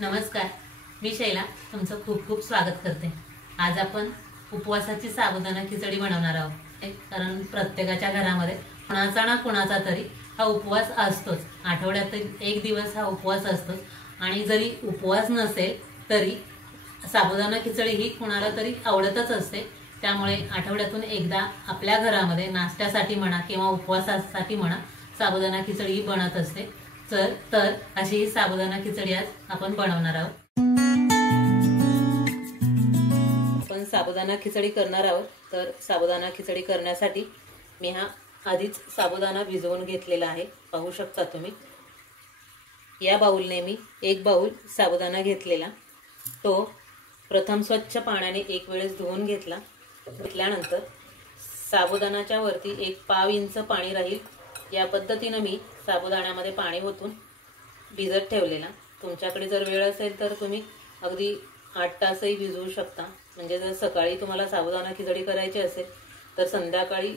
नमस्कार, मी शैला तुमचं खूप खूप स्वागत करते। आज आपण उपवासाची साबुदाणा खिचडी बनवणार आहोत। कारण प्रत्येकाच्या घरामध्ये कुणाचा ना कुणाचा तरी हा उपवास असतोच। आठवड्यातून एक दिवस हा उपवास असतो आणि जरी उपवास नसेल तरी साबुदाणा खिचडी ही कुणाला तरी आवडतच असते। त्यामुळे आठवड्यातून एकदा आपल्या घरामध्ये नाश्त्यासाठी म्हणा किंवा उपवासासाठी म्हणा साबुदाणा खिचडी ही बनत असते। तर अशी ही साबुदाणा खिचडी आज आपण बनवणार आहोत। आपण साबुदाणा खिचडी करणार आहोत। तर साबुदाणा खिचडी करण्यासाठी मी हा आधीच साबुदाणा भिजवून घेतलेला आहे, पाहू शकता तुम्ही। या बाउलने मी एक बाउल साबुदाणा घेतलेला, तो प्रथम स्वच्छ पाण्याने एक वेळेस धुवून घेतल्यानंतर साबुदाण्याच्या वरती एक पाव इंच पाणी राहील या पद्धतीने मी साबुदाण्यामध्ये पाणी ओतून भिजत ठेवलेला। तुमच्याकडे जर वेळ असेल तर तुम्ही अगदी 8 तासही भिजवू शकता। म्हणजे जर सकाळी तुम्हाला साबुदाणा खिचडी करायची असेल तर संध्याकाळी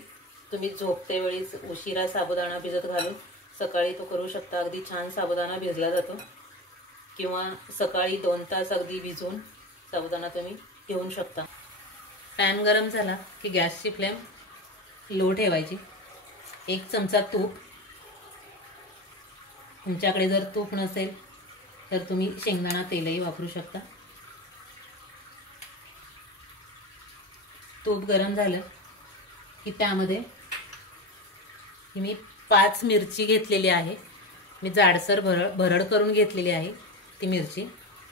तुम्ही झोपते वेळी उशिरा साबुदाणा भिजत घालून सकाळी तो करू शकता। अगदी छान साबुदाणा भिजला जातो। किंवा सकाळी 2 तास अगदी भिजवून साबुदाणा तुम्ही घेऊ शकता। पॅन गरम झाला की गॅसची फ्लेम लो ठेवायची। 1 चमचा तूप, तुमच्याकडे जर तूप नसेल तर तुम्ही शेंगदाणा तेलही वापरू शकता। तूप गरम झालं की त्यामध्ये मी 5 मिरची घेतलेली आहे। मी जाडसर भरड करून घेतलेली आहे। ती मिरची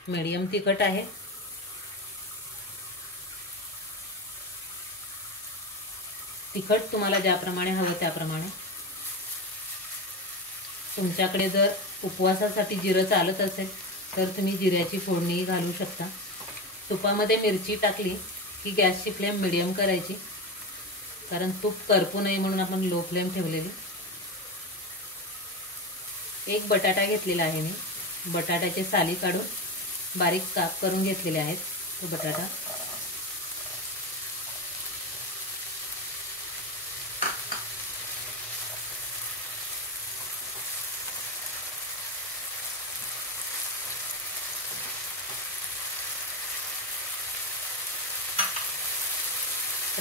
मीडियम तिखट आहे। तिखट तुम्हाला ज्याप्रमाणे हवं त्याप्रमाणे। तुमच्याकडे जर उपवासासाठी जिरं चालत असेल तर तुम्ही जिऱ्याची फोडणी घालू शकता। तुपामध्ये मिरची टाकली की गॅसची फ्लेम मीडियम करायची, कारण तूप करपू नये म्हणून आपण लो फ्लेम ठेवलेली। एक बटाटा घेतलेला आहे मी, बटाट्याचे साली काढून बारीक काप करून घेतलेले आहेत। तो बटाटा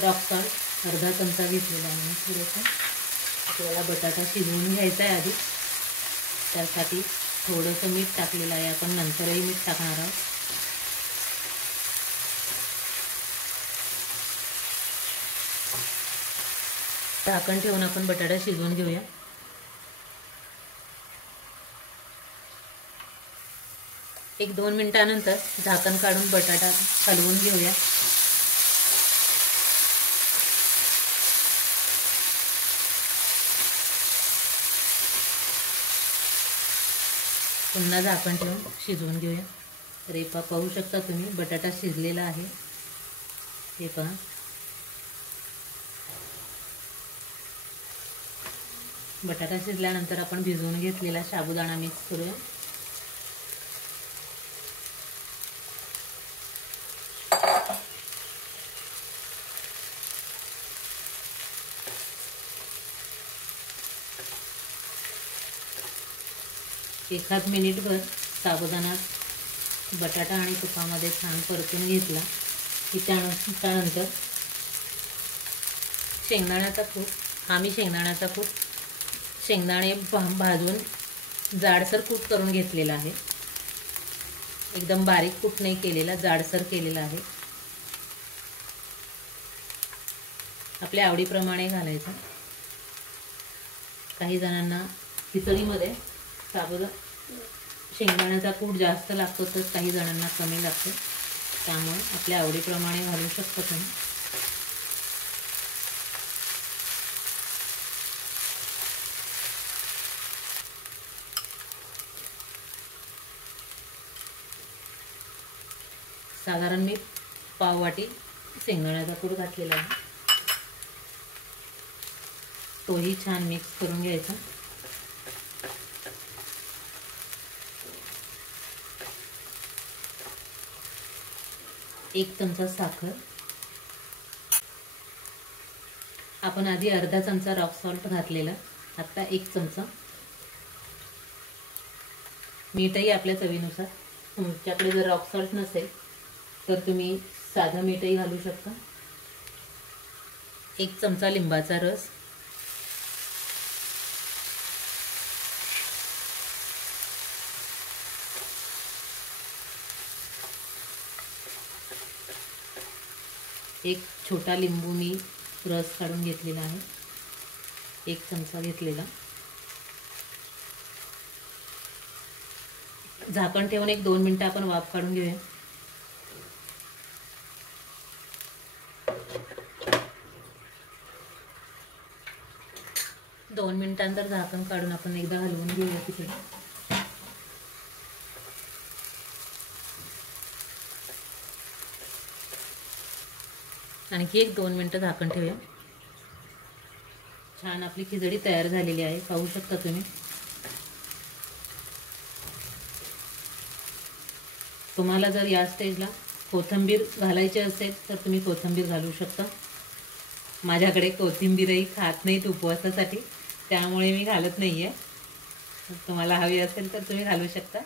रॉक सॉल्ट अर्धा चमचा घेतलेला आहे थोडंसं। आपल्याला बटाटा शिजवून घ्यायचा आहे आधी, त्यासाठी थोडंसं मीठ टाकलेलं आहे। आपण नंतरही मीठ टाकणार आहोत। झाकण ठेवून आपण बटाटा शिजवून घेऊया। एक 2 मिनिटांनंतर झाकण काढून बटाटा हलवून घेऊया। पुन्हा झाकण ठेवून शिजवून घेऊया। तर हे पाहू शकता तुम्ही बटाटा शिजलेला आहे। हे पहा, बटाटा शिजल्यानंतर आपण भिजवून घेतलेला साबुदाणा मिक्स करूया। एखाद मिनिटभर साबुदाणा बटाटा आणि तुपामध्ये छान परतून घेतला की त्यानंतर शेंगदाण्याचा कूट, आम्ही शेंगदाण्याचा कूट शेंगदाणे भाजून जाडसर कूट करून घेतलेला आहे। एकदम बारीक कूट नाही केलेला, जाडसर केलेला आहे। आपल्या आवडीप्रमाणे घालायचा। काही जणांना खिचडीमध्ये शेंगदाण्याचा कूट जास्त लागतो तर काही जणांना कमी लागतो, त्यामुळे आपल्या आवडीप्रमाणे घालू शकता तुम्ही। साधारण मी पाववाटी शेंगदाण्याचा कूट घातलेला आहे। तोही छान मिक्स करून घ्यायचा। एक चमचा साखर, आपण आधी अर्धा चमचा रॉक सॉल्ट घातलेला, आता 1 चमचा मीठही आपल्या चवीनुसार तुमच्याकडे जर रॉक सॉल्ट नसेल तर तुम्ही साधं मीठही घालू शकता. 1 चमचा लिंबाचा रस, एक छोटा लिंबू मी रस काढून घेतलेला आहे, 1 चमचा घेतलेला. झाकण ठेवून 1-2 मिनिटं आपण वाफ काढून घेऊया. दोन मिनिटांनंतर झाकण काढून आपण एकदा हलवून घेऊया खिचडी. आणखी 1-2 मिनिटं झाकण ठेवूया. छान आपली खिचडी तयार झालेली आहे, पाहू शकता तुम्ही. तुम्हाला जर या स्टेजला कोथिंबीर घालायची असेल तर तुम्ही कोथिंबीर घालू शकता. माझ्याकडे कोथिंबीरही खात नाहीत उपवासासाठी, त्यामुळे मी घालत नाही आहे. तुम्हाला हवी असेल तर तुम्ही घालू शकता.